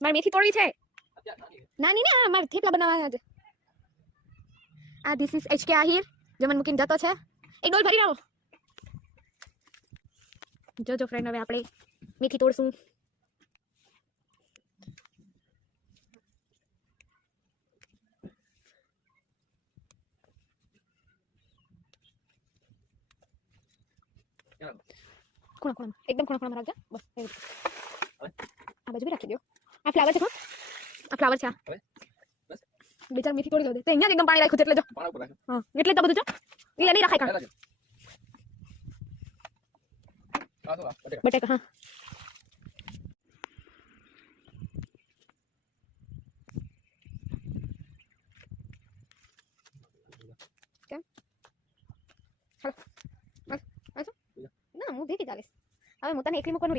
મારે મેથી તોડવી છે. નાની ને મારે થેપલા બનાવવાના છે. આ ધીસ ઇઝ HK આહિર જે મને મૂકીને જતો છે. એક ડોલ ભરી આવો. જો ફ્રેન્ડ હવે આપણે મેથી તોડશું. ખૂણા એકદમ ખૂણા રાખજો. બસ આ બાજુ બી રાખી દો. આ ફ્લાવર છે. આ ફ્લાવર છે. બે ચાર મેથી તોડી દો. તે અહીંયા એકદમ પાણી રાખ્યું એટલે જો હા એટલે તો બધું જો એ નહીં રાખાય કાં બટેકા. હા કેમ હાલો ના હું ભેગી ચાલીશ હવે હું તને એકલી મૂકવાનું